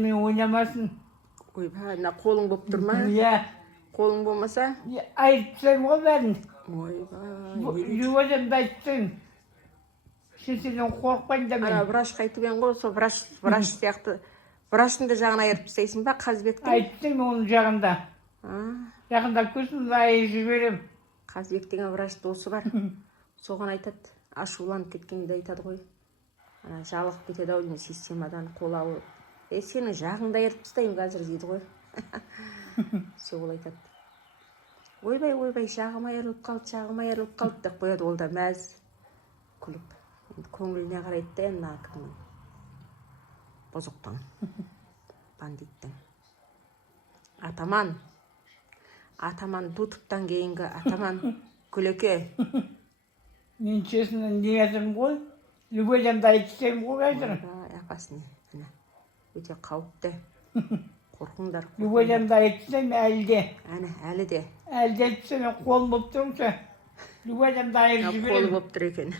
Мен ойнамасын. Ойбай, мына қолың болып тұр ма? Иә. Қолың болмаса? Айтсам ғой бәрін. Ойбай. Любой адамды айтсам. Сен қорықпайын да мен. Ана врачқа айтып ең ғой, сол врач сияқты. Врачтың да жағына айырып тастайсың ба, Қазбектің? Айттым оның жағында. Жақында көзімді айырып жіберем. Қазбек деген врач досы бар. Соған айтады. Ашуланып кеткенде айтады ғой. Ана жалығып кетеді ау деймін системадан қол алып. Сенің жағыңды айырып тастаймын қазір дейді ғой. Сол айтады. Ойбай, жағым айырылып қалды деп қояды ол да мәз күліп. Көңіліне қарайды да енді кімнің бұзықтың, бандиттің. Атаман Дутовтан кейінгі атаман Күлеке. Мен честно не айтамын ғой. Любой адамды айтсам ғой қазір. Опасный. Өте қауіпті. Қорқыңдар. Любой адамды айтсам әлі де. Әлі де. Әлі де айтсам қолым болып тұрмынша. Любой адамды айырып жіберем. Қолы болып тұр екен.